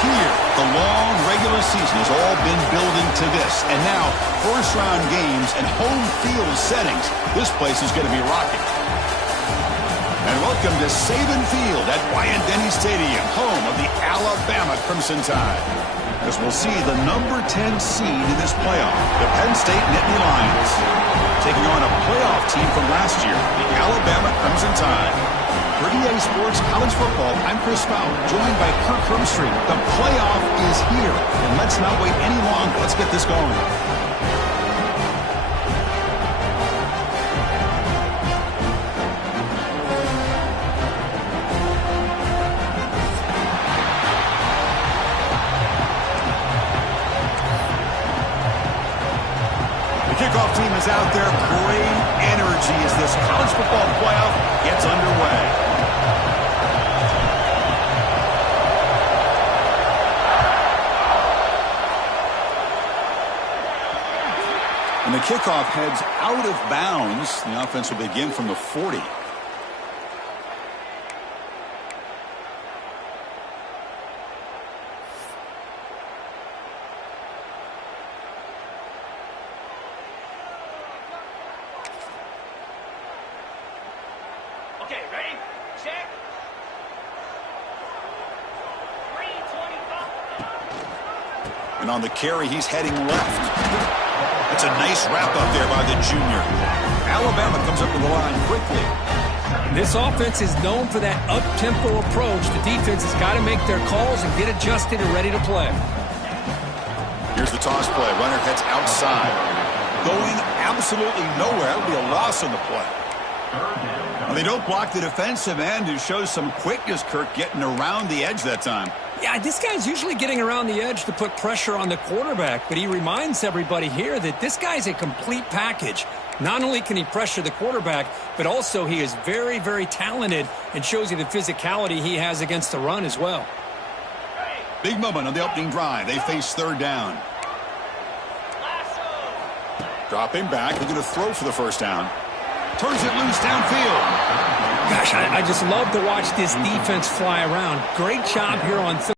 here. The long regular season has all been building to this. And now, first-round games and home field settings. This place is going to be rocking. And welcome to Saban Field at Bryant-Denny Stadium, home of the Alabama Crimson Tide. As we'll see the number 10 seed in this playoff, the Penn State Nittany Lions, taking on a playoff team from last year, the Alabama Crimson Tide. For EA Sports College Football, I'm Chris Fowler, joined by Kirk Hermstreet. The playoff is here, and let's not wait any longer. Let's get this going. Kickoff team is out there. Great energy as this college football playoff gets underway. And the kickoff heads out of bounds. The offense will begin from the 40. Okay, ready? Check. 325. And on the carry, he's heading left. That's a nice wrap-up there by the junior. Alabama comes up to the line quickly. This offense is known for that up-tempo approach. The defense has got to make their calls and get adjusted and ready to play. Here's the toss play. Runner heads outside. Going absolutely nowhere. That would be a loss on the play. Well, they don't block the defensive end, who shows some quickness, Kirk, getting around the edge that time. Yeah, this guy's usually getting around the edge to put pressure on the quarterback, but he reminds everybody here that this guy's a complete package. Not only can he pressure the quarterback, but also he is very, very talented and shows you the physicality he has against the run as well. Big moment on the opening drive. They face third down. Dropping back, looking to throw for the first down. Turns it loose downfield. Gosh, I just love to watch this defense fly around. Great job here on third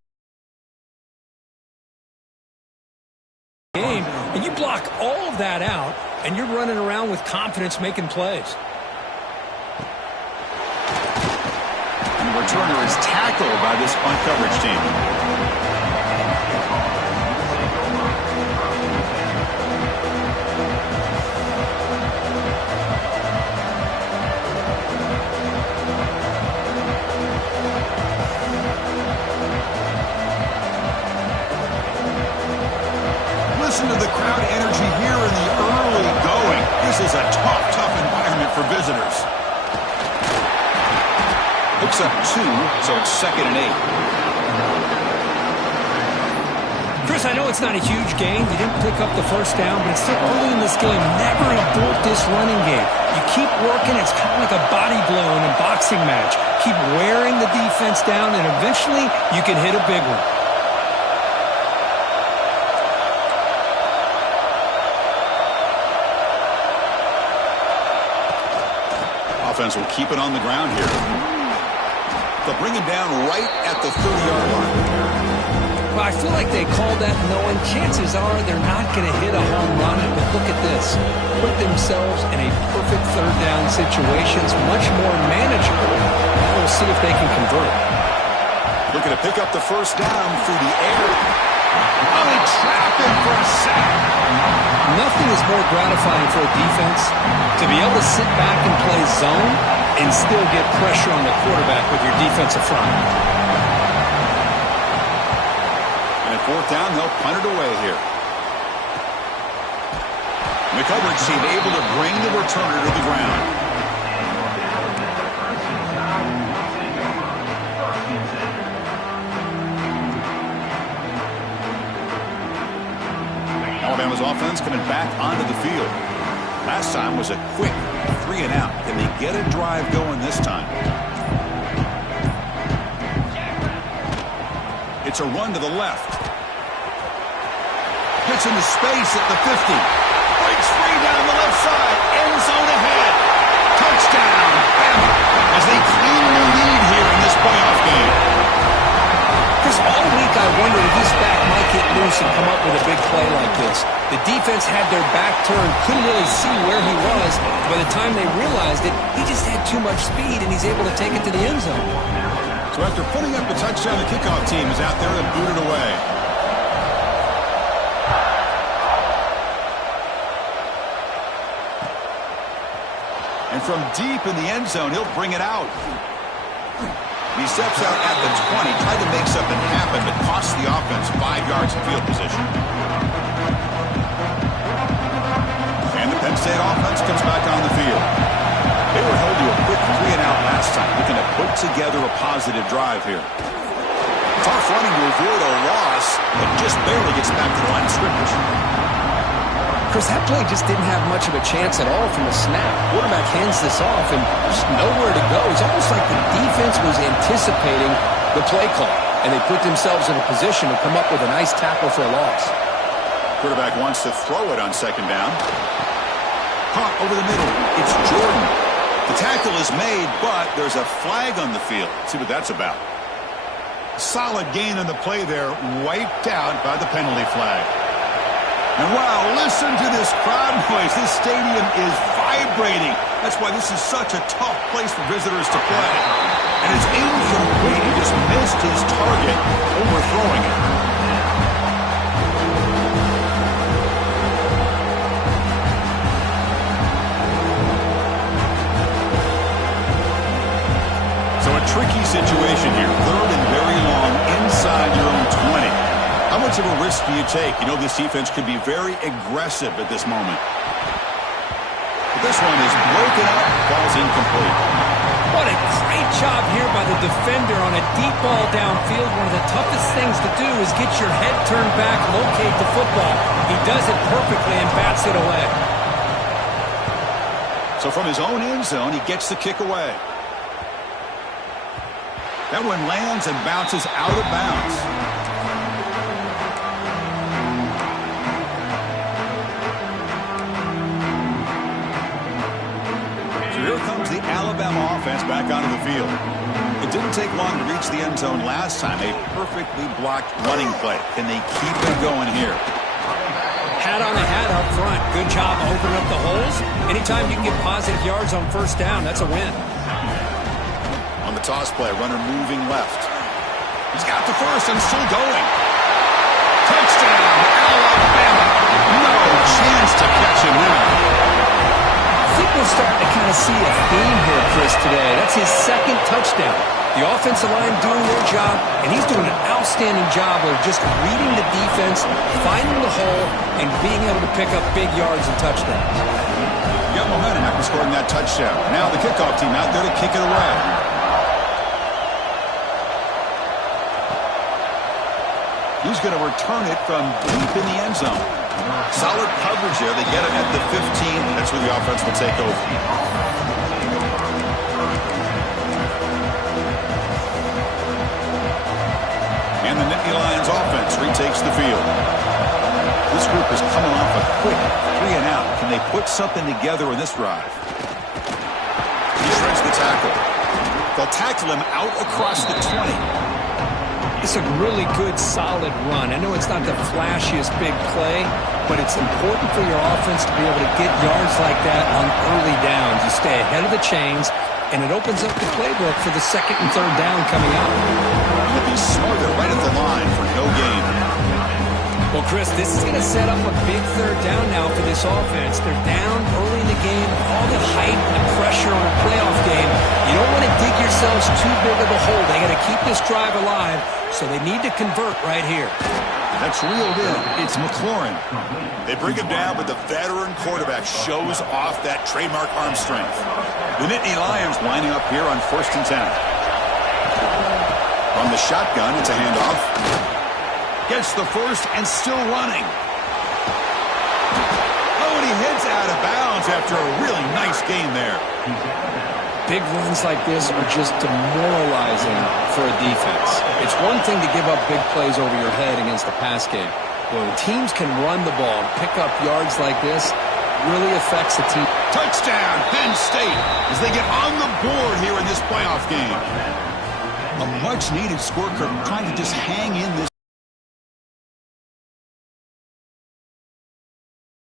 game. And you block all of that out, and you're running around with confidence making plays. And the returner is tackled by this punt coverage team. Listen to the crowd energy here in the early going. This is a tough environment for visitors. Picks up 2, so it's 2nd and 8. Chris, I know it's not a huge game. You didn't pick up the first down, but it's still early in this game. Never abort this running game. You keep working. It's kind of like a body blow in a boxing match. Keep wearing the defense down, and eventually you can hit a big one. Offense will keep it on the ground here. They'll bring him down right at the 30-yard line. Well, I feel like they called that knowing chances are they're not going to hit a home run. But look at this. Put themselves in a perfect third down situation. It's much more manageable. Now we'll see if they can convert. Looking to pick up the first down through the air. Oh, they trap him for a sack. Nothing is more gratifying for a defense to be able to sit back and play zone and still get pressure on the quarterback with your defensive front. And at fourth down, they'll punt it away here. The coverage team able to bring the returner to the ground. Alabama's offense coming back onto the field. Last time was a quick 3 and out. Can they get a drive going this time? It's a run to the left. Gets into space at the 50. Breaks free down the left side. End zone ahead. Touchdown, Bama, as they claim the lead here in this playoff game. Chris, all week I wondered if this back might get loose and come up with a big play like this. The defense had their back turned, couldn't really see where he was. By the time they realized it, he just had too much speed, and he's able to take it to the end zone. So after putting up the touchdown, the kickoff team is out there to boot it away. And from deep in the end zone, he'll bring it out. He steps out at the 20, tried to make something happen, but cost the offense 5 yards of field position. And the Penn State offense comes back on the field. They were held to a quick 3-and-out last time, looking to put together a positive drive here. Tough running to avoid a loss, but just barely gets back to the line of scrimmage. Chris, that play just didn't have much of a chance at all from the snap. Quarterback hands this off, and there's nowhere to go. It's almost like the defense was anticipating the play call, and they put themselves in a position to come up with a nice tackle for a loss. Quarterback wants to throw it on second down. Caught over the middle. It's Jordan. The tackle is made, but there's a flag on the field. Let's see what that's about. Solid gain on the play there, wiped out by the penalty flag. And wow, listen to this crowd noise. This stadium is vibrating. That's why this is such a tough place for visitors to play. And it's incomplete. He just missed his target, overthrowing it. So a tricky situation here. Third and very long inside your own 20. How much of a risk do you take? You know this defense could be very aggressive at this moment. But this one is broken up, falls incomplete. What a great job here by the defender on a deep ball downfield. One of the toughest things to do is get your head turned back, locate the football. He does it perfectly and bats it away. So from his own end zone, he gets the kick away. That one lands and bounces out of bounds. The Alabama offense back onto the field. It didn't take long to reach the end zone last time. A perfectly blocked running play. Can they keep it going here? Hat on the hat up front. Good job opening up the holes. Anytime you can get positive yards on first down, that's a win. On the toss play, runner moving left. He's got the first and still going. Touchdown, Alabama. No chance to catch him now. I think we're starting to kind of see a theme here, Chris, today. That's his second touchdown. The offensive line doing their job, and he's doing an outstanding job of just reading the defense, finding the hole, and being able to pick up big yards and touchdowns. You got momentum after scoring that touchdown. Now the kickoff team out there to kick it away. He's going to return it from deep in the end zone. Solid coverage there. They get it at the 15. That's where the offense will take over. And the Nittany Lions offense retakes the field. This group is coming off a quick 3-and-out. Can they put something together in this drive? He shreds the tackle. They'll tackle him out across the 20. It's a really good, solid run. I know it's not the flashiest big play, but it's important for your offense to be able to get yards like that on early downs. You stay ahead of the chains, and it opens up the playbook for the second and third down coming out. He'll be smarter right at the line for no gain. Well, Chris, this is going to set up a big third down now for this offense. They're down early in the game. All the hype and the pressure on a playoff game. You don't want to dig yourselves too big of a hole. They got to keep this drive alive, so they need to convert right here. That's reeled in. It's McLaurin. They bring him down, but the veteran quarterback shows off that trademark arm strength. The Nittany Lions lining up here on 1st and 10. From the shotgun, it's a handoff. Gets the first and still running. Oh, and he heads out of bounds after a really nice gain there. Big runs like this are just demoralizing for a defense. It's one thing to give up big plays over your head against the pass game. When teams can run the ball and pick up yards like this, really affects the team. Touchdown, Penn State, as they get on the board here in this playoff game. A much-needed score curve, trying to just hang in this.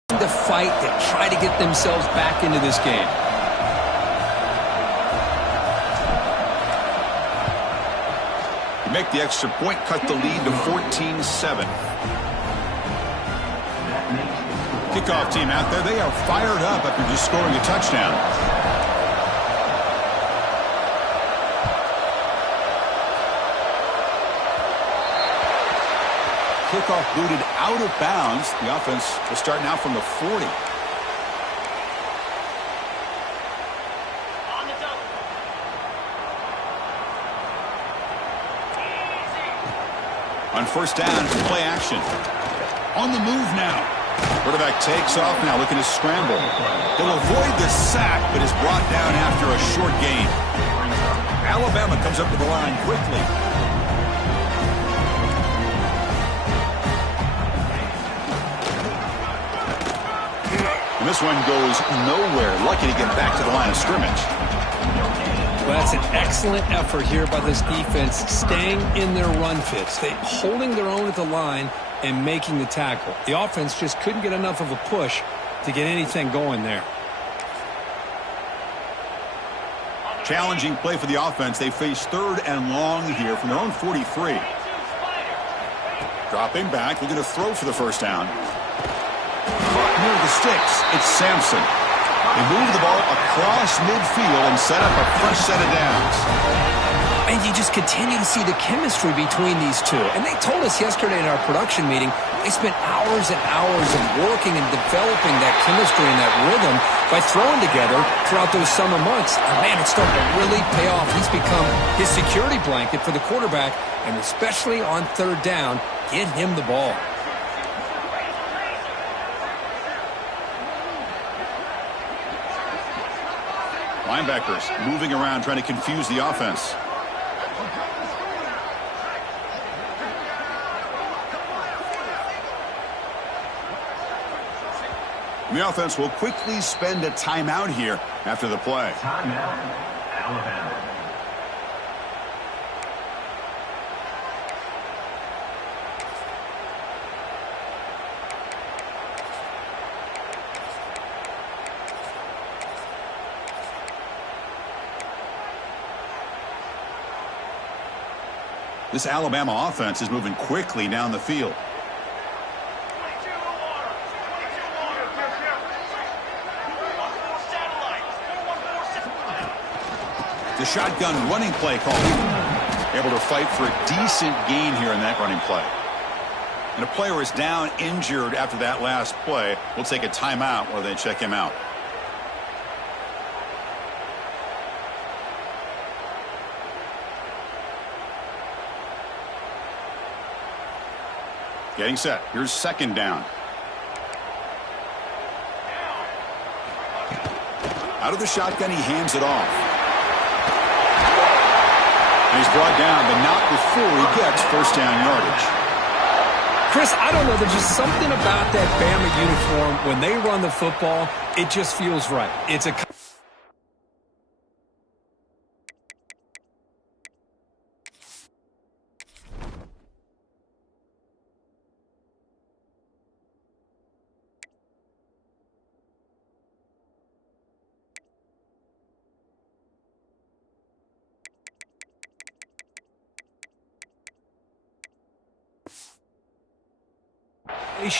The fight that try to get themselves back into this game. You make the extra point, cut the lead to 14-7. Kickoff team out there, they are fired up after just scoring a touchdown. Kickoff booted out of bounds. The offense will start now from the 40. On the double. On first down, play action. On the move now. Quarterback takes off now, looking to scramble. He'll avoid the sack, but is brought down after a short gain. Alabama comes up to the line quickly. And this one goes nowhere. Lucky to get back to the line of scrimmage. Well, that's an excellent effort here by this defense, staying in their run fits. They holding their own at the line and making the tackle. The offense just couldn't get enough of a push to get anything going there. Challenging play for the offense. They face 3rd and long here from their own 43. Dropping back, looking to throw for the first down. Caught near the sticks. It's Sampson. They move the ball across midfield and set up a fresh set of downs. And you just continue to see the chemistry between these two. And they told us yesterday in our production meeting, they spent hours and hours of working and developing that chemistry and that rhythm by throwing together throughout those summer months. And man, it's starting to really pay off. He's become his security blanket for the quarterback, and especially on 3rd down, get him the ball. Linebackers moving around, trying to confuse the offense. The offense will quickly spend a timeout here after the play. Timeout, Alabama. This Alabama offense is moving quickly down the field. The shotgun running play call. Able to fight for a decent gain here in that running play. And a player is down injured after that last play. We'll take a timeout while they check him out. Getting set. Here's 2nd down. Out of the shotgun, he hands it off. And he's brought down, but not before he gets first down yardage. Chris, I don't know. There's just something about that Bama uniform. When they run the football, it just feels right. It's a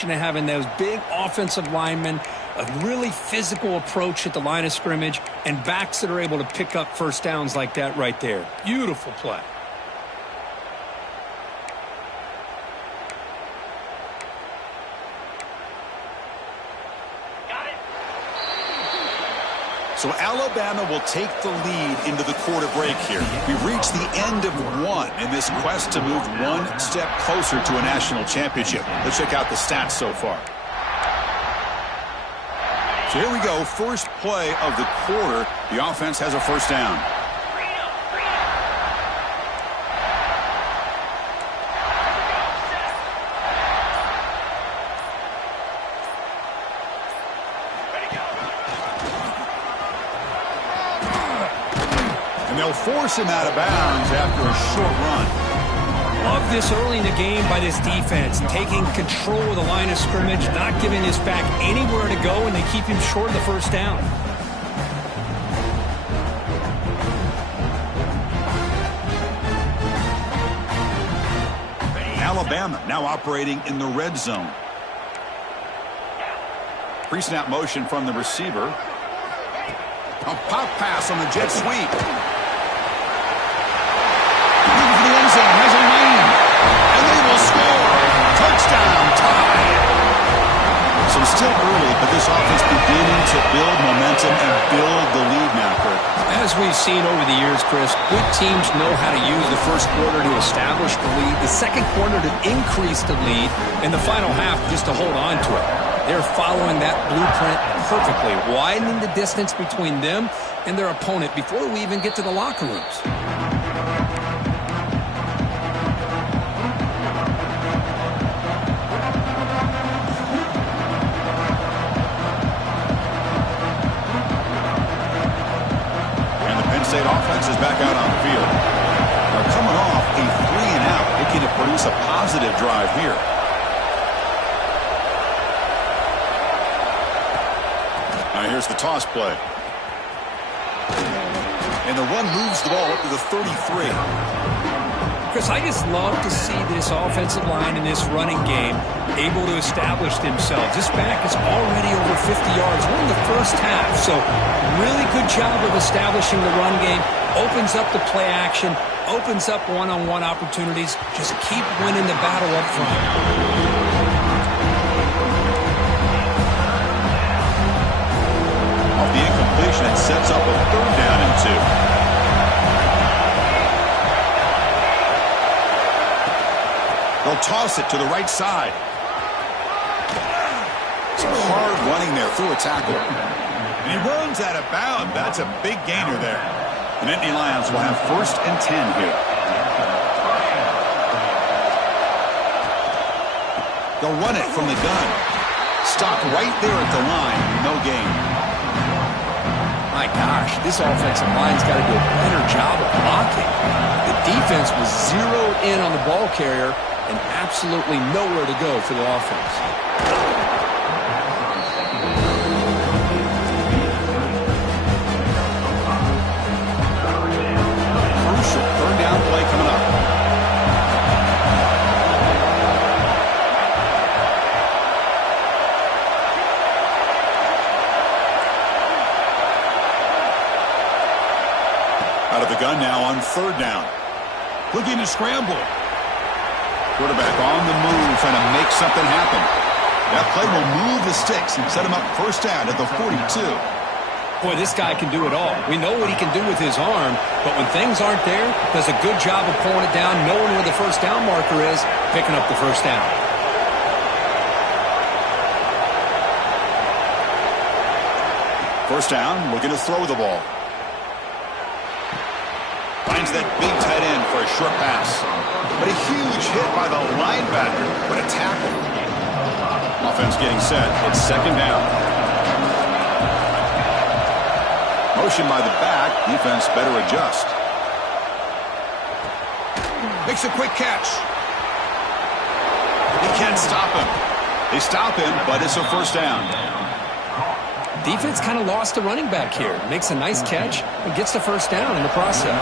of having those big offensive linemen, a really physical approach at the line of scrimmage, and backs that are able to pick up first downs like that right there. Beautiful play. So Alabama will take the lead into the quarter break here. We've reached the end of one in this quest to move one step closer to a national championship. Let's check out the stats so far. So here we go. First play of the quarter. The offense has a first down. they'll force him out of bounds after a short run. Love this early in the game by this defense, taking control of the line of scrimmage, not giving this back anywhere to go, and they keep him short of the first down. Alabama now operating in the red zone. Pre-snap motion from the receiver. A pop pass on the jet sweep. Looking for the end zone. Has a lane. And they will score. Touchdown tie. So still early, but this offense beginning to build momentum and build the lead now, Kurt. As we've seen over the years, Chris, good teams know how to use the first quarter to establish the lead, the second quarter to increase the lead, and the final half just to hold on to it. They're following that blueprint perfectly, widening the distance between them and their opponent before we even get to the locker rooms. State offense is back out on the field. They're coming off a 3-and-out, looking to produce a positive drive here. Now here's the toss play. And the run moves the ball up to the 33. Chris, I just love to see this offensive line in this running game able to establish themselves. This back is already over 50 yards. We're in the first half, so really good job of establishing the run game. Opens up the play action, opens up one-on-one opportunities. Just keep winning the battle up front. Off the incompletion, it sets up a 3rd down and 2. They'll toss it to the right side. Some hard running there through a tackle. And he runs out of bounds. That's a big gainer there. The Nittany Lions will have 1st and 10 here. They'll run it from the gun. Stopped right there at the line. No gain. My gosh, this offensive line's got to do a better job of blocking. The defense was zeroed in on the ball carrier and absolutely nowhere to go for the offense. Crucial 3rd down play coming up. Out of the gun now on 3rd down. Looking to scramble. Quarterback on the move, trying to make something happen. That play will move the sticks and set him up 1st down at the 42. Boy, this guy can do it all. We know what he can do with his arm, but when things aren't there, does a good job of pulling it down, knowing where the 1st down marker is, picking up the 1st down. First down, looking to throw the ball. Finds that big tight end for a short pass. But a huge hit by the linebacker. What a tackle. Offense getting set. It's 2nd down. Motion by the back. Defense better adjust. Makes a quick catch. He can't stop him. They stop him, but it's a 1st down. Defense kind of lost the running back here. Makes a nice catch and gets the 1st down in the process.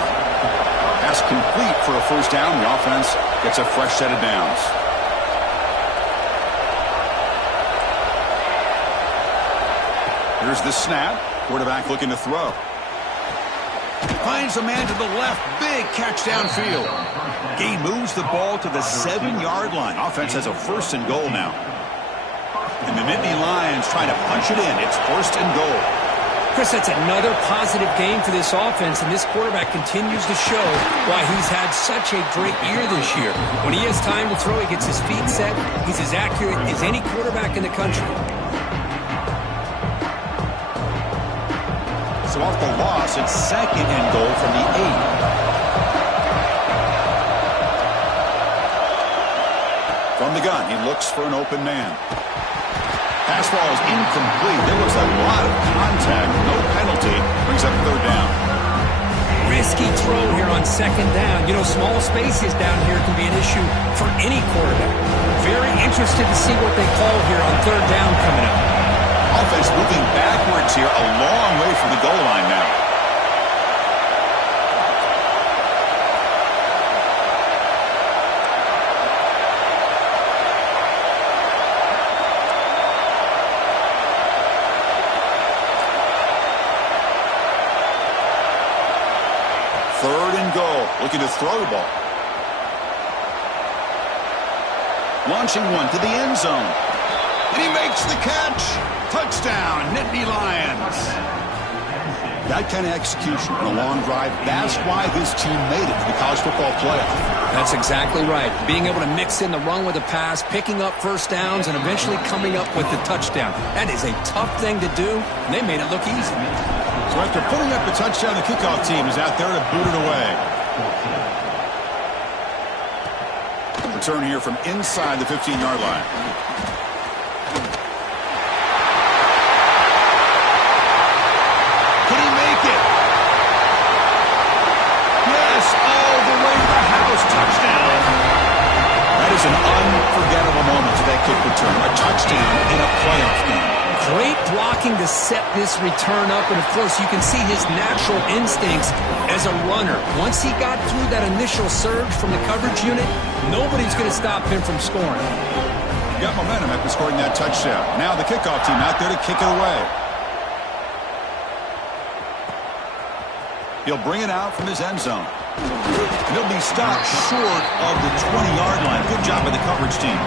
Pass complete for a 1st down. The offense gets a fresh set of downs. Here's the snap. Quarterback looking to throw. Finds a man to the left. Big catch downfield. Gain moves the ball to the 7-yard line. Offense has a 1st and goal now. And the Nittany Lions trying to punch it in. It's 1st and goal. Chris, that's another positive game for this offense, and this quarterback continues to show why he's had such a great year this year. When he has time to throw, he gets his feet set. He's as accurate as any quarterback in the country. So off the loss, it's 2nd and goal from the 8. From the gun, he looks for an open man. Pass ball is incomplete. There was a lot of contact. No penalty. Brings up 3rd down. risky throw here on second down. You know, small spaces down here can be an issue for any quarterback. Very interested to see what they call here on third down coming up. Offense moving backwards here, a long way from the goal line now. Third and goal, looking to throw the ball. Launching one to the end zone. And he makes the catch. Touchdown, Nittany Lions. That kind of execution on a long drive, that's why this team made it to the college football playoff. That's exactly right. Being able to mix in the run with the pass, picking up first downs, and eventually coming up with the touchdown. That is a tough thing to do, and they made it look easy. So after putting up the touchdown, the kickoff team is out there to boot it away. Return here from inside the 15-yard line. Can he make it? Yes, all the way to the house. Touchdown. That is an unforgettable moment to that kick return. A touchdown in a playoff game. Great blocking to set this return up, and of course you can see his natural instincts as a runner. Once he got through that initial surge from the coverage unit, nobody's going to stop him from scoring. He got momentum after scoring that touchdown. Now the kickoff team out there to kick it away. He'll bring it out from his end zone. And he'll be stopped short of the 20-yard line. Good job by the coverage team.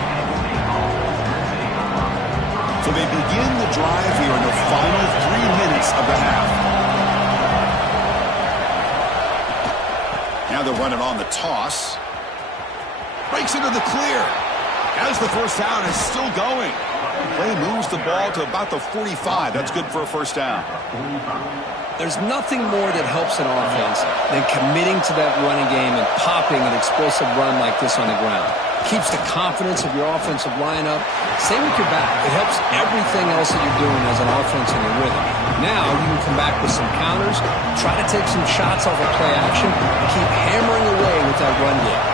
So they begin the drive here in the final 3 minutes of the half. Now they're running on the toss. Breaks into the clear. As the first down is still going. Play moves the ball to about the 45. That's good for a first down. There's nothing more that helps an offense than committing to that running game and popping an explosive run like this on the ground. Keeps the confidence of your offensive lineup. Same with your back. It helps everything else that you're doing as an offense in your rhythm. Now you can come back with some counters, try to take some shots off of play action, and keep hammering away with that run game.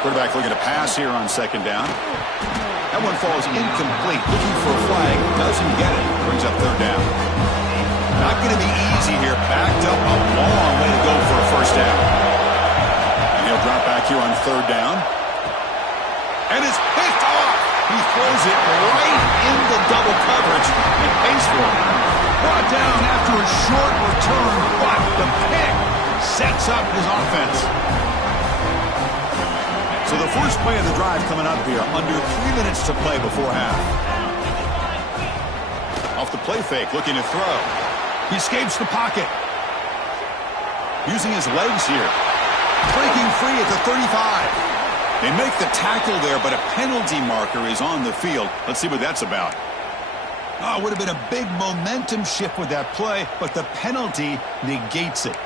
Quarterback looking to pass here on second down. That one falls incomplete. Looking for a flag. Doesn't get it. Brings up third down. Not going to be easy here. Backed up a long way to go for a first down. And he'll drop back here on third down. And it's picked off. He throws it right into double coverage and pays for it. Brought down after a short return, but the pick sets up his offense. So the first play of the drive coming up here, under 3 minutes to play before half. Off the play fake, looking to throw. He escapes the pocket. Using his legs here. Breaking free at the 35. They make the tackle there, but a penalty marker is on the field. Let's see what that's about. Oh, it would have been a big momentum shift with that play, but the penalty negates it.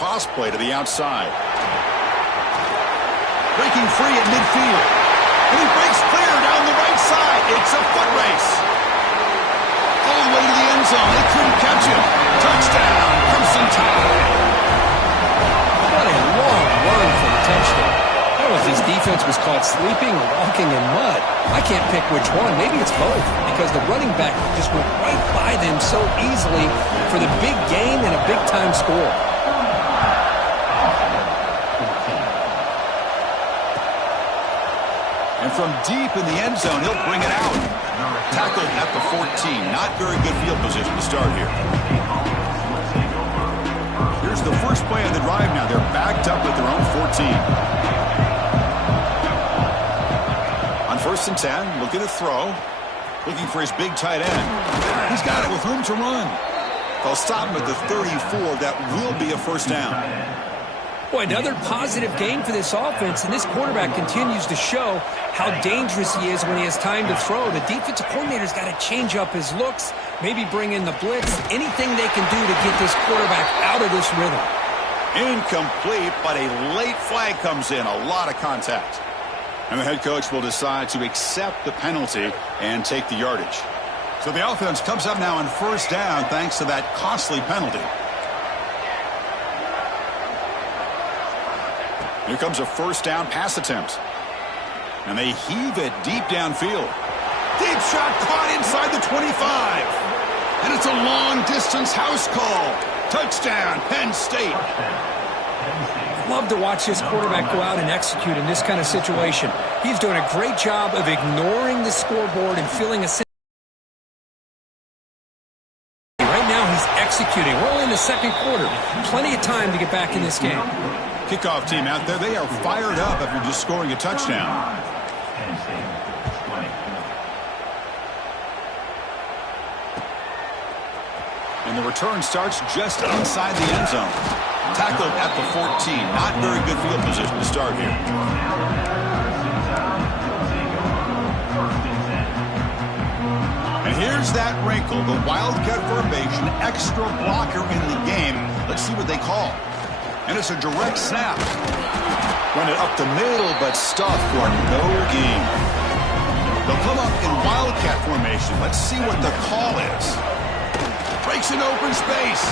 Toss play to the outside. Breaking free at midfield. And he breaks clear down the right side. It's a foot race. All the way to the end zone. They couldn't catch him. Touchdown, Crimson Tide. What a long run for the touchdown. I don't know if his defense was caught sleeping or walking in mud. I can't pick which one. Maybe it's both, because the running back just went right by them so easily for the big gain and a big-time score. And from deep in the end zone, he'll bring it out. Tackled at the 14. Not very good field position to start here. Here's the first play of the drive now. They're backed up at their own 14. On 1st and 10, looking to throw. Looking for his big tight end. He's got it with room to run. They'll stop him at the 34. That will be a first down. Boy, another positive game for this offense, and this quarterback continues to show how dangerous he is when he has time to throw. The defensive coordinator's got to change up his looks, maybe bring in the blitz, anything they can do to get this quarterback out of this rhythm. Incomplete, but a late flag comes in. A lot of contact. And the head coach will decide to accept the penalty and take the yardage. So the offense comes up now on first down thanks to that costly penalty. Here comes a first down pass attempt. And they heave it deep downfield. Deep shot caught inside the 25. And it's a long-distance house call. Touchdown, Penn State. Love to watch this quarterback go out and execute in this kind of situation. He's doing a great job of ignoring the scoreboard and feeling a sense. Right now he's executing. We're only in the second quarter. Plenty of time to get back in this game. Kickoff team out there, they are fired up after just scoring a touchdown. Penn State 20. And the return starts just inside the end zone. Tackled at the 14. Not very good field position to start here. And here's that wrinkle, the Wildcat formation, extra blocker in the game. Let's see what they call. And it's a direct snap. Run it up the middle, but stuffed for no gain. They'll come up in Wildcat formation. Let's see what the call is. Breaks an open space.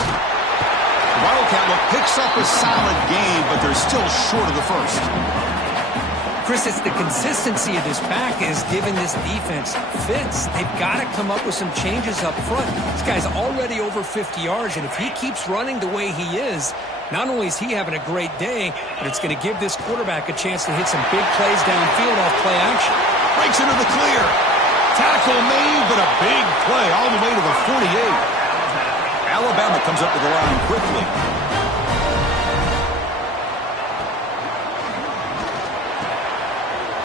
Wildcat look picks up a solid gain, but they're still short of the first. Chris, it's the consistency of this back is giving this defense fits. They've got to come up with some changes up front. This guy's already over 50 yards, and if he keeps running the way he is, not only is he having a great day, but it's going to give this quarterback a chance to hit some big plays downfield off play action. Breaks into the clear. Tackle made, but a big play all the way to the 48. Alabama comes up to the line quickly.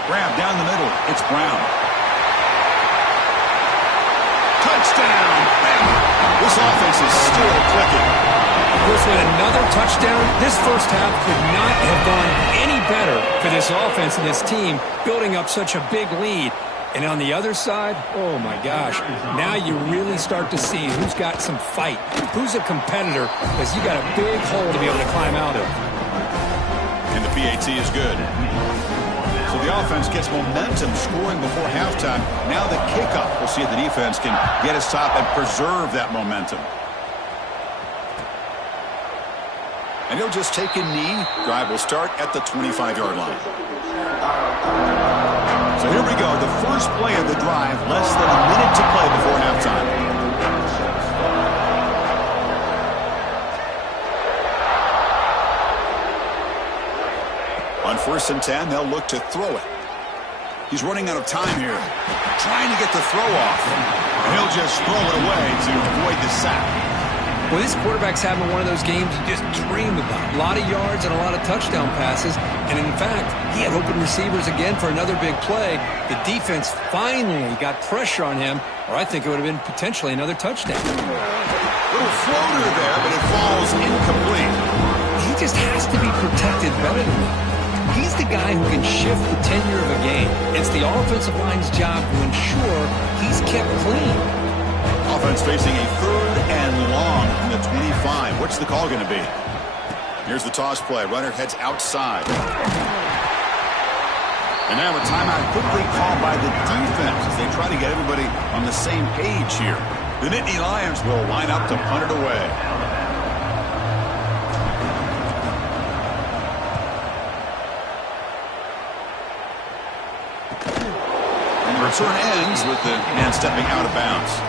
Grab down the middle. It's Brown. Touchdown, Bama. This offense is still clicking. Chris, with another touchdown, this first half could not have gone any better for this offense and this team, building up such a big lead. And on the other side, oh my gosh, now you really start to see who's got some fight, who's a competitor, because you got a big hole to be able to climb out of. And the PAT is good. So the offense gets momentum scoring before halftime. Now the kickoff. We'll see if the defense can get his top and preserve that momentum. And he'll just take a knee. Drive will start at the 25-yard line. So here we go, the first play of the drive, less than a minute to play before halftime. On 1st and 10, they'll look to throw it. He's running out of time here, trying to get the throw off. And he'll just throw it away to avoid the sack. Well, this quarterback's having one of those games you just dream about. A lot of yards and a lot of touchdown passes. And in fact, he had open receivers again for another big play. The defense finally got pressure on him, or I think it would have been potentially another touchdown. Little floater there, but it falls incomplete. He just has to be protected better than that. He's the guy who can shift the tenure of a game. It's the offensive line's job to ensure he's kept clean. Offense facing a 3rd and long from the 25. What's the call going to be? Here's the toss play. Runner heads outside. And now a timeout quickly called by the defense as they try to get everybody on the same page here. The Nittany Lions will line up to punt it away. And the return ends with the man stepping out of bounds.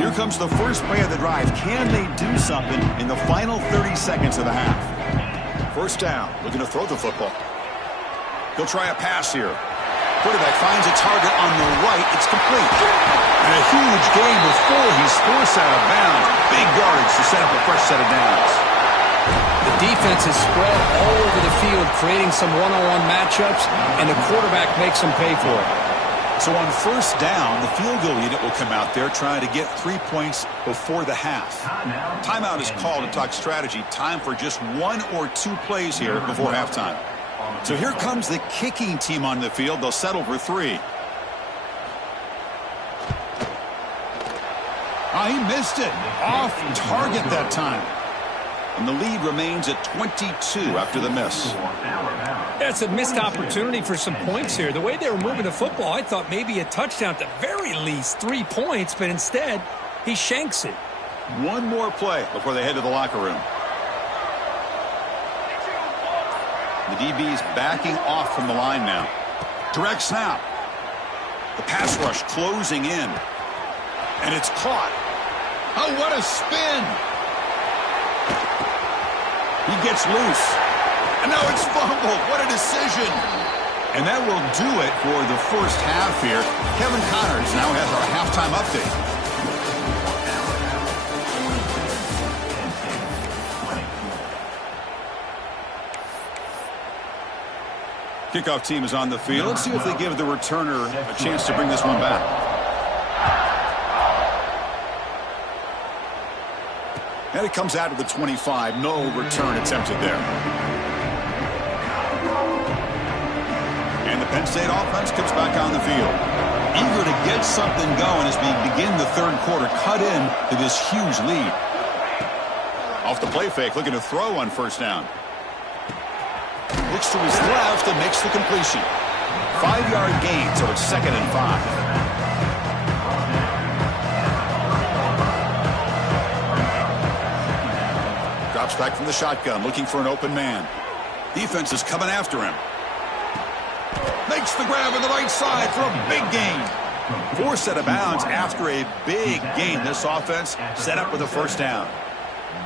Here comes the first play of the drive. Can they do something in the final 30 seconds of the half? First down, looking to throw the football. He'll try a pass here. Quarterback finds a target on the right. It's complete. And a huge gain before he's forced out of bounds. Big yardage to set up a fresh set of downs. The defense is spread all over the field, creating some one-on-one matchups, and the quarterback makes them pay for it. So on first down, the field goal unit will come out there trying to get 3 points before the half. Timeout is called to talk strategy. Time for just 1 or 2 plays here before halftime. So here comes the kicking team on the field. They'll settle for 3. He missed it. Off target that time. And the lead remains at 22 after the miss. That's a missed opportunity for some points here. The way they were moving the football, I thought maybe a touchdown, at the very least 3 points, but instead he shanks it. One more play before they head to the locker room. The DB's backing off from the line now. Direct snap. The pass rush closing in. And it's caught. Oh, what a spin. He gets loose. And now it's fumbled. What a decision. And that will do it for the first half here. Kevin Connors now has our halftime update. Kickoff team is on the field. Let's see if they give the returner a chance to bring this one back. And it comes out of the 25. No return attempted there. And the Penn State offense comes back on the field. Eager to get something going as we begin the third quarter. Cut in to this huge lead. Off the play fake, looking to throw on first down. Looks to his left and makes the completion. 5-yard gain, so it's 2nd and 5. Drops back from the shotgun, looking for an open man. Defense is coming after him. Makes the grab on the right side for a big gain. Forced out of bounds after a big gain. This offense set up with a first down.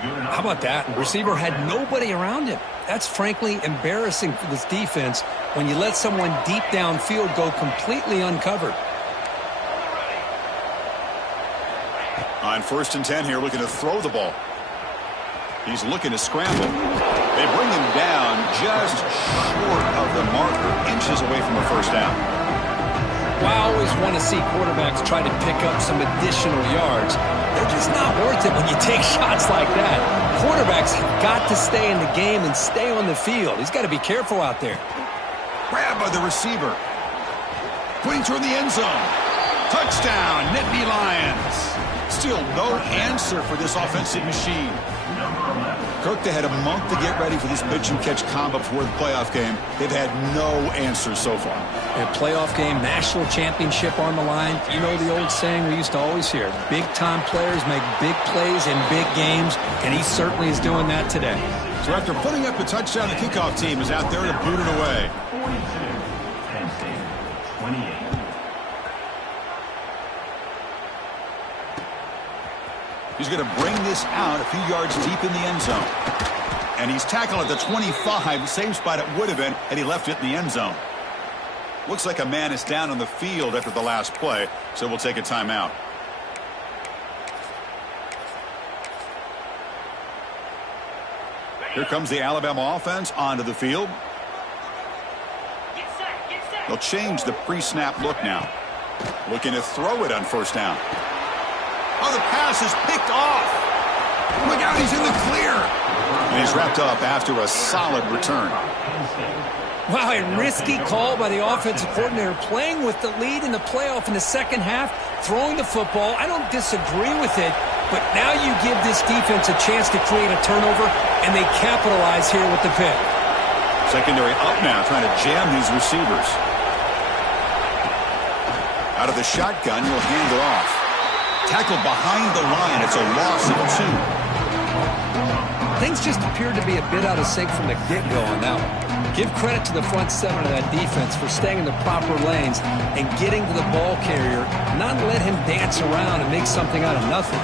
How about that? The receiver had nobody around him. That's frankly embarrassing for this defense when you let someone deep downfield go completely uncovered. On 1st and 10 here, looking to throw the ball. He's looking to scramble. They bring him down just short of the marker, inches away from a first down. Well, I always want to see quarterbacks try to pick up some additional yards. They're just not worth it when you take shots like that. Quarterbacks have got to stay in the game and stay on the field. He's got to be careful out there. Grab by the receiver. Putting toward the end zone. Touchdown, Nittany Lions. Still no answer for this offensive machine. Kirk, they had a month to get ready for this pitch-and-catch combo before the playoff game. They've had no answers so far. A playoff game, national championship on the line. You know the old saying we used to always hear. Big-time players make big plays in big games, and he certainly is doing that today. So after putting up a touchdown, the kickoff team is out there to boot it away. 42, Penn State, 28. He's going to bring this out a few yards deep in the end zone. And he's tackled at the 25, same spot it would have been had he left it in the end zone. Looks like a man is down on the field after the last play, so we'll take a timeout. Here comes the Alabama offense onto the field. Get set, get set. They'll change the pre-snap look now. Looking to throw it on first down. Oh, the pass is picked off. Look out, he's in the clear. And he's wrapped up after a solid return. Wow, a risky call by the offensive coordinator, playing with the lead in the playoff in the second half, throwing the football. I don't disagree with it, but now you give this defense a chance to create a turnover, and they capitalize here with the pick. Secondary up now, trying to jam these receivers. Out of the shotgun, he'll hand it off. Tackled behind the line. It's a loss of 2. Things just appeared to be a bit out of sync from the get-go on that one. Give credit to the front 7 of that defense for staying in the proper lanes and getting to the ball carrier, not let him dance around and make something out of nothing.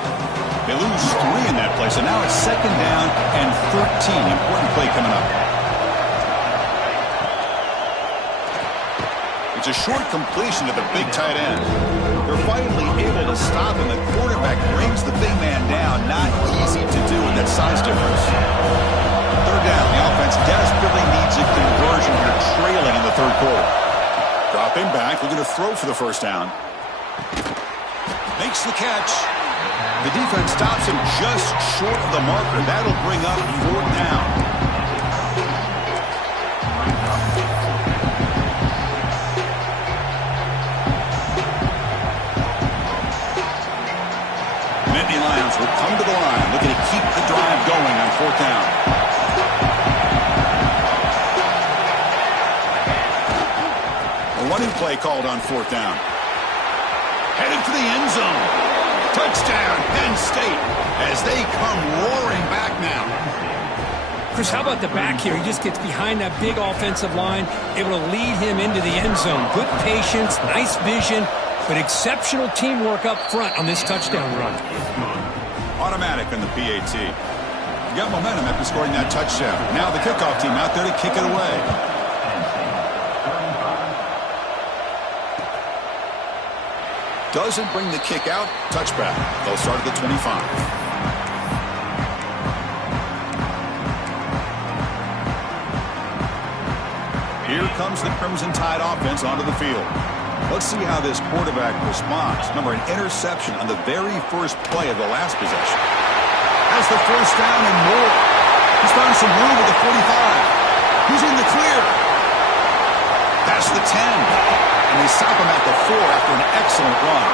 They lose 3 in that play, so now it's 2nd down and 13. Important play coming up. It's a short completion to the big tight end. They're finally able to stop him. The quarterback brings the big man down. Not easy to do with that size difference. 3rd down. The offense desperately needs a conversion here, trailing in the 3rd quarter. Dropping back, looking to throw for the first down. Makes the catch. The defense stops him just short of the marker. That'll bring up 4th down. will come to the line, looking to keep the drive going on 4th down. A running play called on 4th down. Headed for the end zone. Touchdown, Penn State, as they come roaring back now. Chris, how about the back here? He just gets behind that big offensive line, able to lead him into the end zone. Good patience, nice vision, but exceptional teamwork up front on this touchdown run. Automatic on the PAT. You got momentum after scoring that touchdown. Now the kickoff team out there to kick it away. Doesn't bring the kick out. Touchback. They'll start at the 25. Here comes the Crimson Tide offense onto the field. Let's see how this quarterback responds. Remember, an interception on the very first play of the last possession. Has the first down and more. He's found some room at the 45. He's in the clear. Past the 10. And they stop him at the 4 after an excellent run.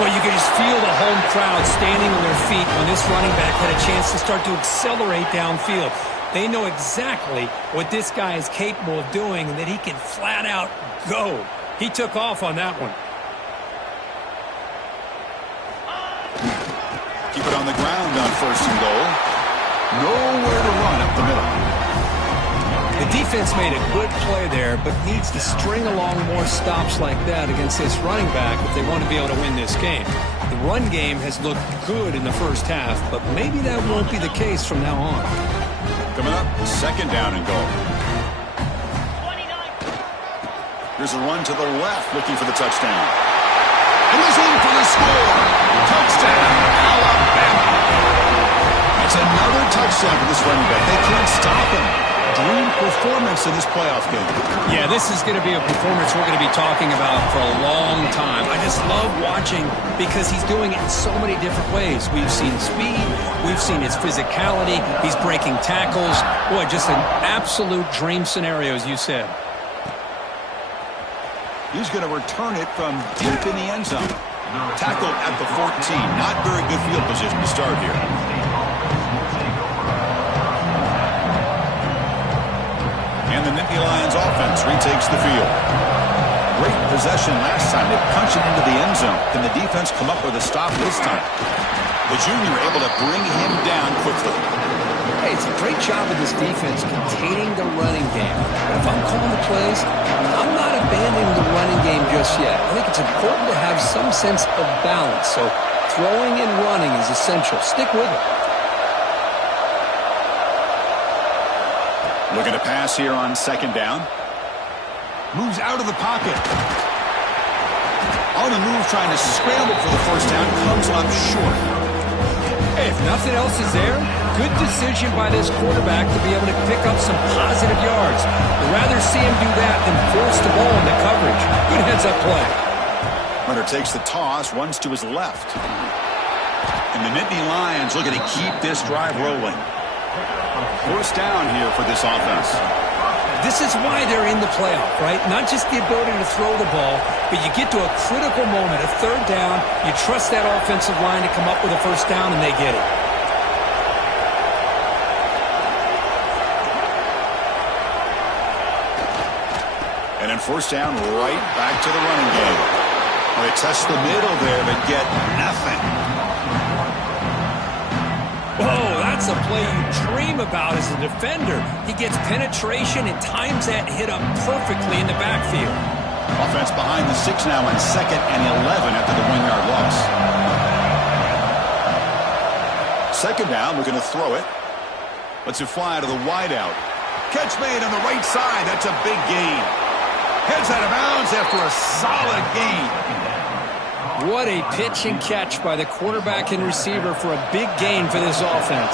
Well, you can just feel the home crowd standing on their feet when this running back had a chance to start to accelerate downfield. They know exactly what this guy is capable of doing and that he can flat out go. He took off on that one. Keep it on the ground on 1st and goal. Nowhere to run up the middle. The defense made a good play there, but needs to string along more stops like that against this running back if they want to be able to win this game. The run game has looked good in the first half, but maybe that won't be the case from now on. Coming up, 2nd down and goal. 29. Here's a run to the left, looking for the touchdown. And he's in for the score. Touchdown, Alabama. It's another touchdown for this running back. They can't stop him. Dream performance in this playoff game. Yeah, this is going to be a performance we're going to be talking about for a long time. I just love watching because he's doing it in so many different ways. We've seen speed. We've seen his physicality. He's breaking tackles. Boy, just an absolute dream scenario, as you said. He's going to return it from deep in the end zone. Tackled at the 14. Not very good field position to start here. And the Nittany Lions offense retakes the field. Great possession last time. They punch it into the end zone. Can the defense come up with a stop this time? The junior able to bring him down quickly. Hey, it's a great job of this defense containing the running game. But if I'm calling the plays, I'm not abandoning the running game just yet. I think it's important to have some sense of balance. So throwing and running is essential. Stick with it. Looking to pass here on 2nd down. Moves out of the pocket. On the move, trying to scramble for the 1st down. Comes up short. Hey, if nothing else is there, good decision by this quarterback to be able to pick up some positive yards. I'd rather see him do that than force the ball into coverage. Good heads-up play. Runner takes the toss, runs to his left. And the Nittany Lions looking to keep this drive rolling. 1st down here for this offense. This is why they're in the playoff, right? Not just the ability to throw the ball, but you get to a critical moment, a 3rd down, you trust that offensive line to come up with a 1st down, and they get it. And then 1st down, right back to the running game. Well, they test the middle there, but get nothing. Whoa, that's a play you dream about as a defender. He gets penetration and times that hit up perfectly in the backfield. Offense behind the 6 now on 2nd and 11 after the 1-yard loss. 2nd down, looking to throw it. Lets it fly to the wideout. Catch made on the right side. That's a big gain. Heads out of bounds after a solid gain. What a pitch and catch by the quarterback and receiver for a big gain for this offense.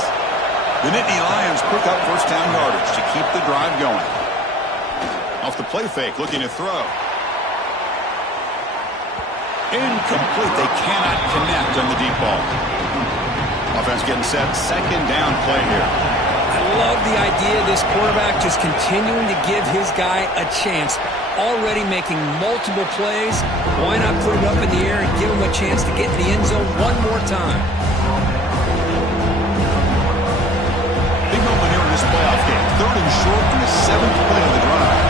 The Nittany Lions pick up 1st down yardage to keep the drive going. Off the play fake, looking to throw. Incomplete. They cannot connect on the deep ball. Offense getting set. 2nd down play here. I love the idea of this quarterback just continuing to give his guy a chance. already making multiple plays. Why not put it up in the air and give him a chance to get in the end zone one more time? Big moment here in this playoff game. 3rd and short from the 7th play of the drive.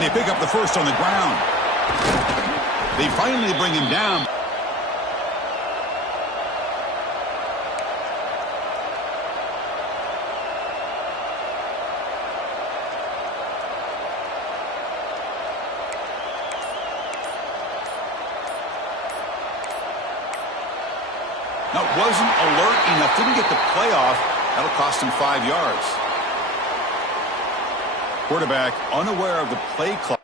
They pick up the first on the ground. They finally bring him down. Now, wasn't alert enough. Didn't get the playoff. That'll cost him 5 yards. Quarterback unaware of the play clock.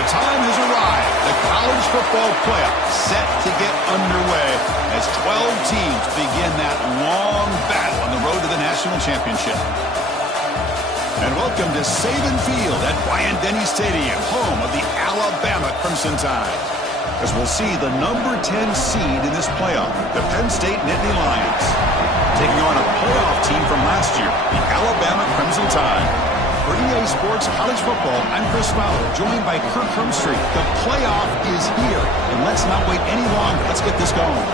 The time has arrived. The college football playoff set to get underway as 12 teams begin that long battle on the road to the national championship. And welcome to Saban Field at Bryant-Denny Stadium, home of the Alabama Crimson Tide. As we'll see the number 10 seed in this playoff, the Penn State Nittany Lions, taking on a playoff team from last year, the Alabama Crimson Tide. For EA Sports College Football, I'm Chris Fowler, joined by Kirk Hermstreet. The playoff is here, and let's not wait any longer. Let's get this going.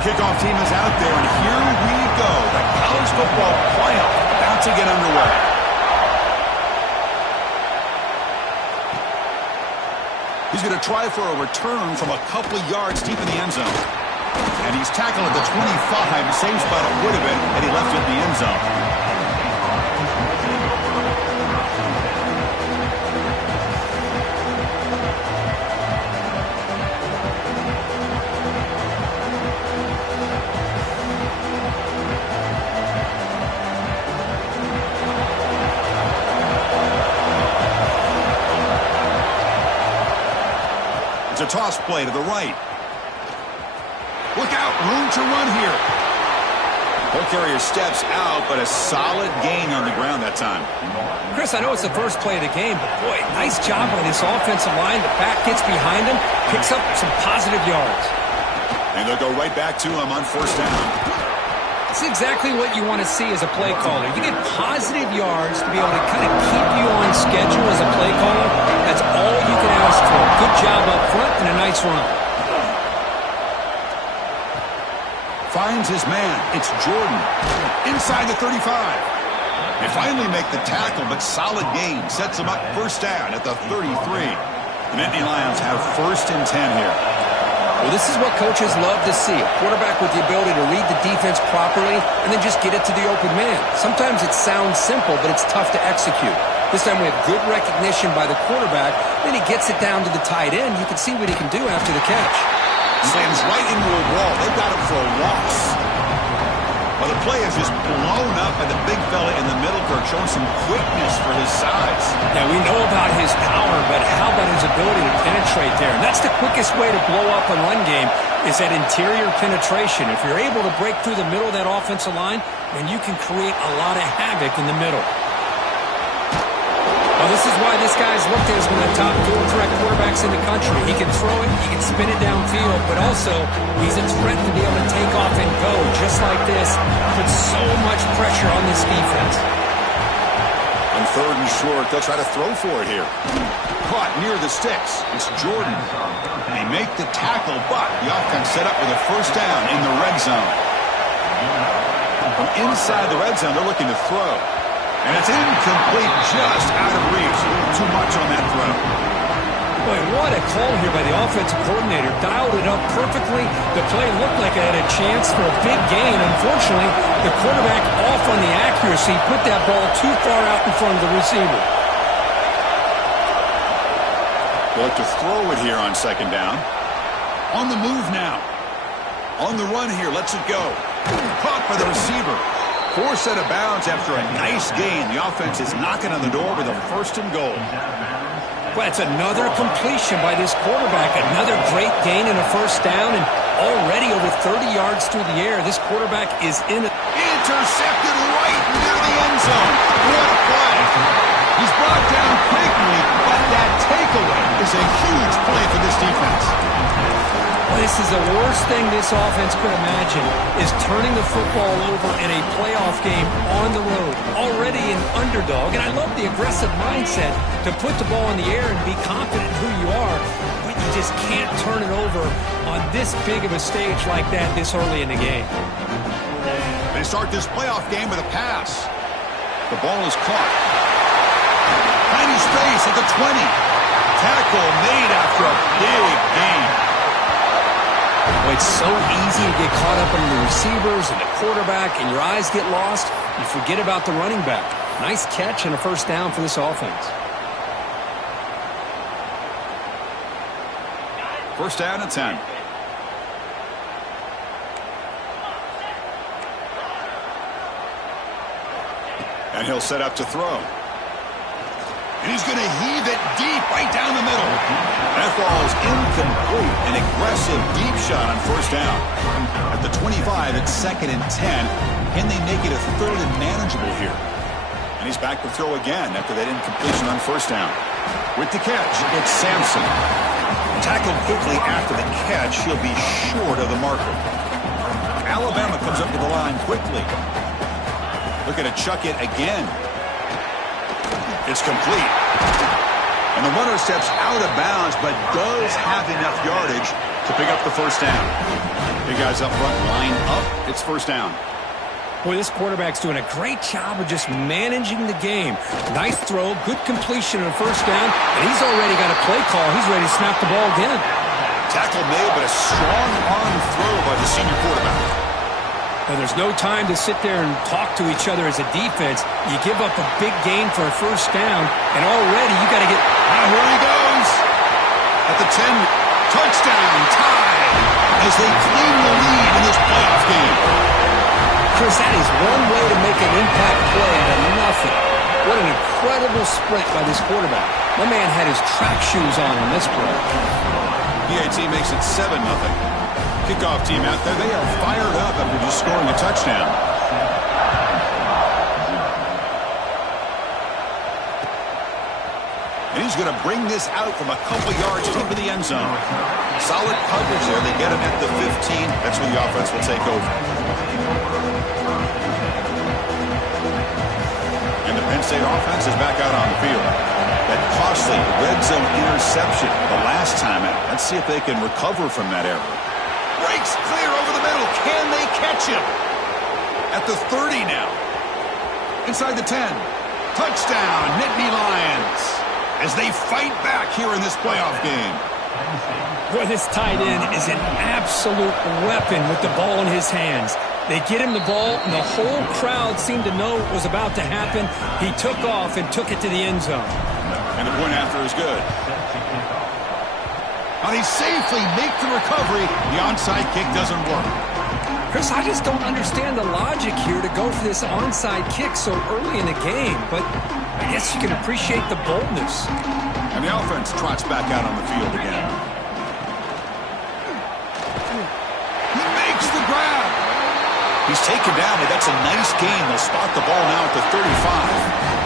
Kickoff team is out there, and here we go. The college football playoff about to get underway. He's going to try for a return from a couple of yards deep in the end zone. And he's tackled at the 25, the same spot it would have been had he left it in the end zone. toss play to the right. Look out, room to run here. Ball carrier steps out, but a solid gain on the ground that time. Chris, I know it's the first play of the game, but boy, nice job by this offensive line. The back gets behind him, picks up some positive yards. And they'll go right back to him on first down. It's exactly what you want to see as a play caller. You get positive yards to be able to kind of keep you on schedule as a play caller. That's all you can ask for. Good job up front and a nice run. Finds his man. It's Jordan. Inside the 35. They finally make the tackle, but solid gain. Sets them up first down at the 33. The Nittany Lions have first and 10 here. Well, this is what coaches love to see. A quarterback with the ability to read the defense properly and then just get it to the open man. Sometimes it sounds simple, but it's tough to execute. This time we have good recognition by the quarterback. Then he gets it down to the tight end. You can see what he can do after the catch. Slams right into a wall. They've got him for a loss. Well, the play is just blown up by the big fella in the middle, Kirk, showing some quickness for his size. Yeah, we know about his power, but how about his ability to penetrate there? And that's the quickest way to blow up a run game is that interior penetration. If you're able to break through the middle of that offensive line, then you can create a lot of havoc in the middle. Well, this is why this guy's looked at as one of the top dual threat quarterbacks in the country. He can throw it, he can spin it downfield, but also he's a threat to be able to take off and go just like this. Puts so much pressure on this defense. On third and short, they'll try to throw for it here. Caught near the sticks. It's Jordan. They make the tackle, but the offense set up with a first down in the red zone. From inside the red zone, they're looking to throw. And it's incomplete, just out of reach. Too much on that throw. Boy, what a call here by the offensive coordinator. Dialed it up perfectly. The play looked like it had a chance for a big gain. Unfortunately, the quarterback off on the accuracy, put that ball too far out in front of the receiver. They'll look to throw it here on second down. On the move now. On the run here, lets it go. Caught by the receiver. Forced out of bounds after a nice gain. The offense is knocking on the door with a first and goal. Well, it's another completion by this quarterback. Another great gain in a first down, and already over 30 yards through the air. This quarterback is in it. Intercepted right near the end zone. What a play. He's brought down quickly, but that takeaway is a huge play for this defense. This is the worst thing this offense could imagine, is turning the football over in a playoff game on the road. Already an underdog, and I love the aggressive mindset to put the ball in the air and be confident in who you are, but you just can't turn it over on this big of a stage like that this early in the game. They start this playoff game with a pass. The ball is caught. Tiny space at the 20. Tackle made after a big gain. Well, it's so easy to get caught up in the receivers and the quarterback, and your eyes get lost. You forget about the running back. Nice catch and a first down for this offense. First down at 10. And he'll set up to throw. And he's going to heave it deep right down the middle. That ball is incomplete. An aggressive deep shot on first down. At the 25, it's second and 10. Can they make it a third and manageable here? And he's back to throw again after that incompletion on first down. With the catch, it's Sampson. Tackled quickly after the catch. He'll be short of the marker. Alabama comes up to the line quickly. Looking to chuck it again. It's complete. And the runner steps out of bounds, but does have enough yardage to pick up the first down. Big guys up front line up. It's first down. Boy, this quarterback's doing a great job of just managing the game. Nice throw, good completion on first down, and he's already got a play call. He's ready to snap the ball again. Tackle made, but a strong arm throw by the senior quarterback. Well, there's no time to sit there and talk to each other as a defense. You give up a big gain for a first down, and already you got to get... Now here he goes. At the 10, touchdown, tie, as they claim the lead in this playoff game. Chris, that is one way to make an impact play out of nothing. What an incredible sprint by this quarterback. My man had his track shoes on this play. PAT makes it 7-0. Kickoff team out there, they are fired up after just scoring a touchdown. And he's going to bring this out from a couple yards into the end zone. Solid coverage there. They get him at the 15. That's where the offense will take over. And the Penn State offense is back out on the field. That costly red zone interception the last time out. Let's see if they can recover from that error. Breaks clear over the middle. Can they catch him? At the 30 now. Inside the 10. Touchdown, Nittany Lions. As they fight back here in this playoff game. Boy, this tight end is an absolute weapon with the ball in his hands. They get him the ball, and the whole crowd seemed to know what was about to happen. He took off and took it to the end zone. And the point after is good. Now they safely make the recovery. The onside kick doesn't work. Chris, I just don't understand the logic here to go for this onside kick so early in the game, but I guess you can appreciate the boldness. And the offense trots back out on the field again. He makes the grab. He's taken down, but that's a nice gain. They'll spot the ball now at the 35.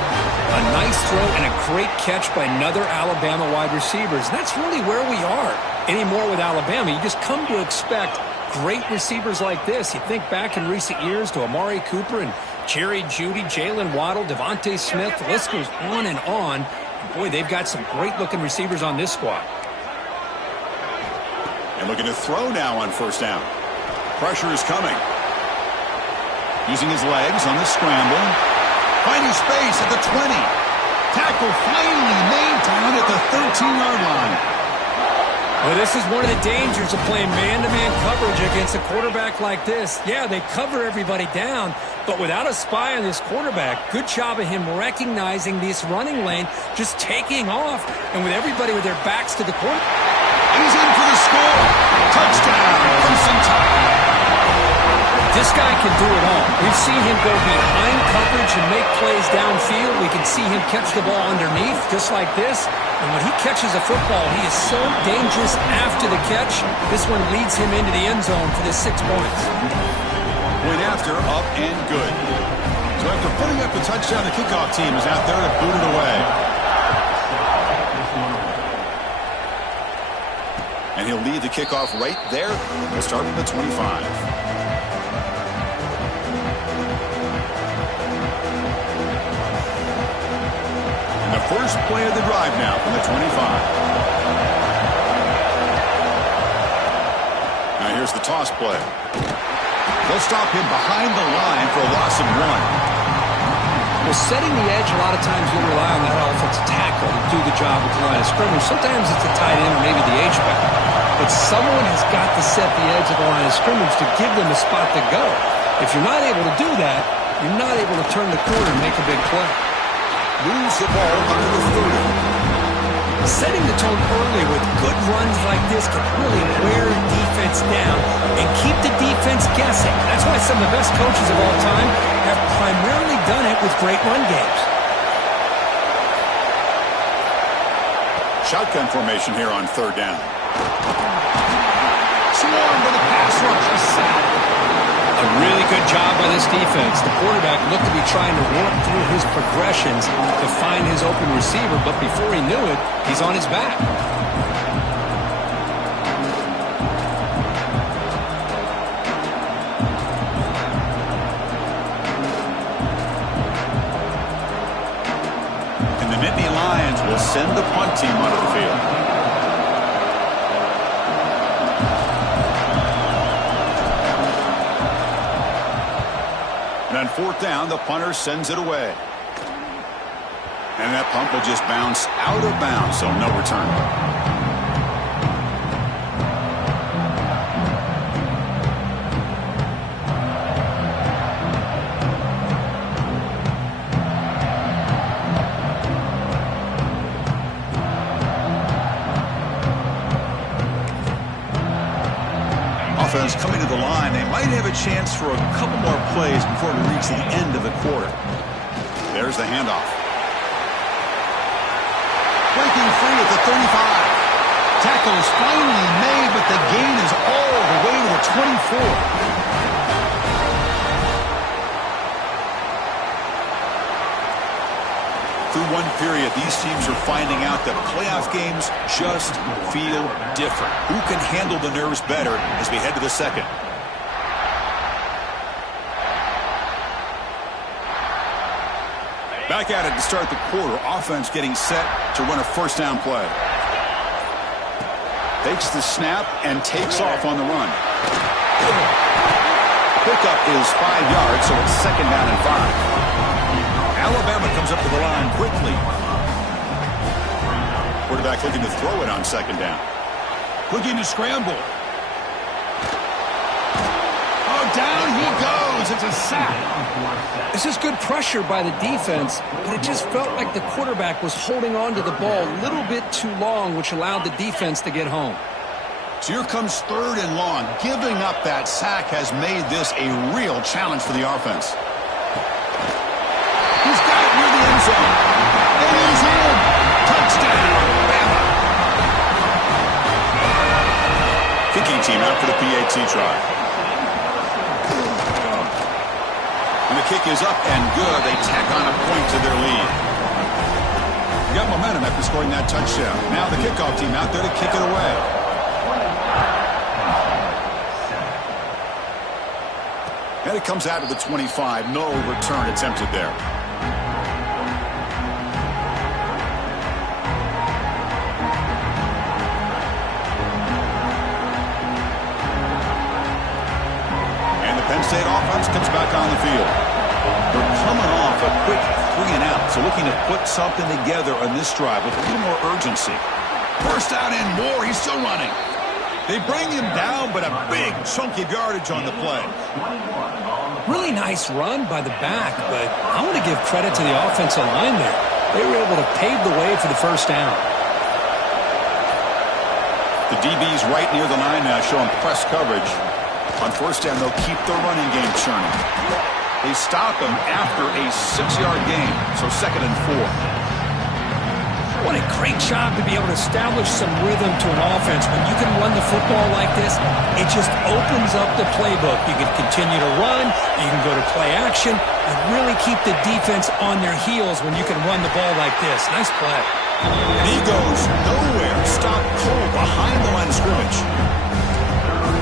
A nice throw and a great catch by another Alabama wide receivers. And that's really where we are anymore with Alabama. You just come to expect great receivers like this. You think back in recent years to Amari Cooper and Jerry Jeudy, Jalen Waddle, Devontae Smith. The list goes on and on. And boy, they've got some great-looking receivers on this squad. And looking to throw now on first down. Pressure is coming. Using his legs on the scramble. Finding space at the 20. Tackle finally made down at the 13-yard line. Well, this is one of the dangers of playing man-to-man coverage against a quarterback like this. Yeah, they cover everybody down, but without a spy on this quarterback, good job of him recognizing this running lane, just taking off, and with everybody with their backs to the corner. He's in for the score. Touchdown, Penn St. This guy can do it all. We've seen him go behind coverage and make plays downfield. We can see him catch the ball underneath, just like this. And when he catches a football, he is so dangerous after the catch. This one leads him into the end zone for the 6 points. Went after, up and good. So after putting up the touchdown, the kickoff team is out there to boot it away. And he'll lead the kickoff right there. We'll start from the 25. The first play of the drive now from the 25. Now here's the toss play. They'll stop him behind the line for a loss of 1. Well, setting the edge, a lot of times you'll rely on that offensive tackle to do the job at the line of scrimmage. Sometimes it's the tight end or maybe the H-back. But someone has got to set the edge of the line of scrimmage to give them a spot to go. If you're not able to do that, you're not able to turn the corner and make a big play. Moves the ball under the 30. Setting the tone early with good runs like this can really wear defense down and keep the defense guessing. That's why some of the best coaches of all time have primarily done it with great run games. Shotgun formation here on third down. Swarm with a pass rush. A really good job by this defense. The quarterback looked to be trying to work through his progressions to find his open receiver, but before he knew it, he's on his back. And the Nittany Lions will send the punt team onto the field. And on fourth down, the punter sends it away. And that punt will just bounce out of bounds, so no return. Offense coming to the line. They might have a chance for a couple more plays before we reach the end of the quarter. There's the handoff. Breaking free at the 35. Tackle is finally made, but the gain is all the way to the 24. Through one period, these teams are finding out that playoff games just feel different. Who can handle the nerves better as we head to the second? Back at it to start the quarter. Offense getting set to run a first down play. Takes the snap and takes off on the run. Pickup is 5 yards, so it's second down and 5. Alabama comes up to the line quickly. Quarterback looking to throw it on second down. Looking to scramble. Oh, down he goes. It's a sack. This is good pressure by the defense, but it just felt like the quarterback was holding on to the ball a little bit too long, which allowed the defense to get home. So here comes third and long. Giving up that sack has made this a real challenge for the offense. He's got it near the end zone. And he's in. Touchdown, Bama. Kicking team out for the PAT try. And the kick is up and good. They tack on a point to their lead. Got momentum after scoring that touchdown. Now the kickoff team out there to kick it away. And it comes out to the 25. No return attempted there. Penn State offense comes back on the field. They're coming off a quick 3-and-out, so looking to put something together on this drive with a little more urgency. First down and more. He's still running. They bring him down, but a big chunk of yardage on the play. Really nice run by the back, but I want to give credit to the offensive line there. They were able to pave the way for the first down. The DB's right near the line now, showing press coverage. On first down, they'll keep the running game churning. They stop him after a 6-yard gain, so second and 4. What a great job to be able to establish some rhythm to an offense. When you can run the football like this, it just opens up the playbook. You can continue to run, you can go to play action, and really keep the defense on their heels when you can run the ball like this. Nice play. And he goes nowhere. Stop cold behind the line of scrimmage.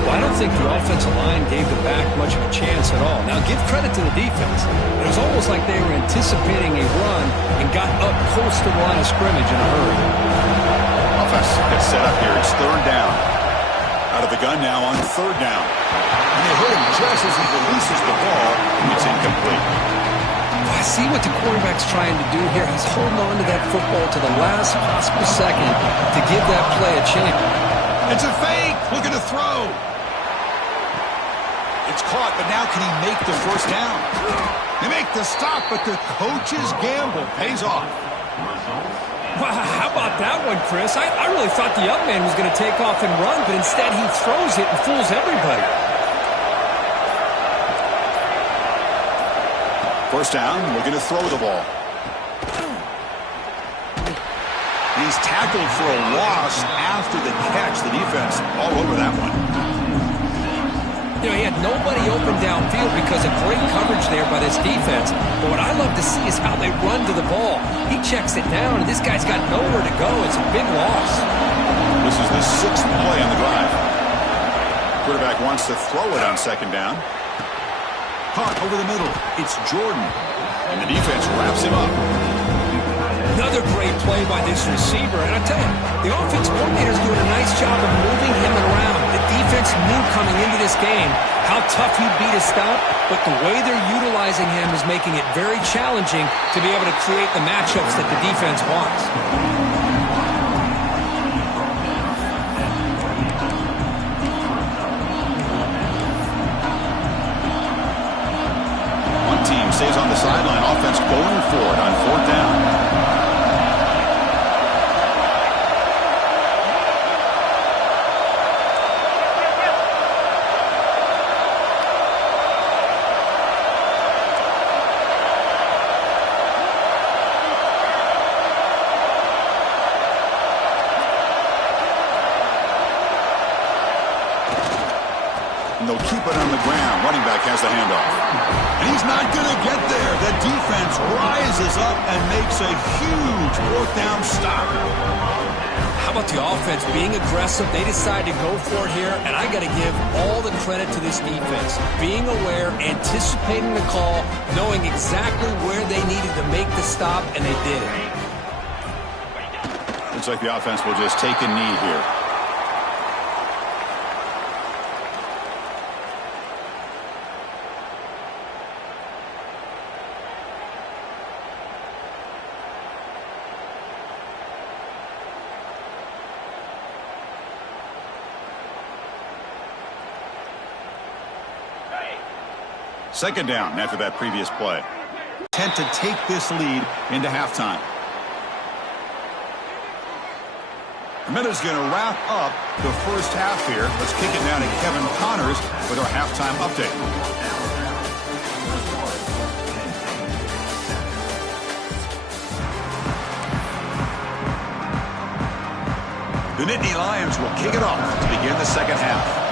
Well, I don't think the offensive line gave the back much of a chance at all. Now, give credit to the defense. It was almost like they were anticipating a run and got up close to the line of scrimmage in a hurry. Offense gets set up here. It's third down. Out of the gun now on third down. And they hit him just as he releases the ball. It's incomplete. I see what the quarterback's trying to do here. He's holding on to that football to the last possible second to give that play a chance. It's a fake. Looking to throw. It's caught, but now can he make the first down? They make the stop, but the coach's gamble pays off. Wow, how about that one, Chris? I really thought the up man was going to take off and run, but instead he throws it and fools everybody. First down, looking to throw the ball. He's tackled for a loss after the catch. The defense all over that one. You know, he had nobody open downfield because of great coverage there by this defense. But what I love to see is how they run to the ball. He checks it down, and this guy's got nowhere to go. It's a big loss. This is the 6th play on the drive. Quarterback wants to throw it on second down. Caught over the middle. It's Jordan. And the defense wraps him up. Another great play by this receiver. And I tell you, the offense coordinator's doing a nice job of moving him around. The defense knew coming into this game how tough he'd be to stop, but the way they're utilizing him is making it very challenging to be able to create the matchups that the defense wants. One team stays on the sideline. Offense going for it on fourth down. he'll keep it on the ground. Running back has the handoff. And he's not going to get there. The defense rises up and makes a huge fourth down stop. How about the offense being aggressive? They decide to go for it here, and I got to give all the credit to this defense. Being aware, anticipating the call, knowing exactly where they needed to make the stop, and they did it. Looks like the offense will just take a knee here. Second down after that previous play. Intent to take this lead into halftime. Minuta's going to wrap up the first half here. Let's kick it down to Kevin Connors with our halftime update. The Nittany Lions will kick it off to begin the second half.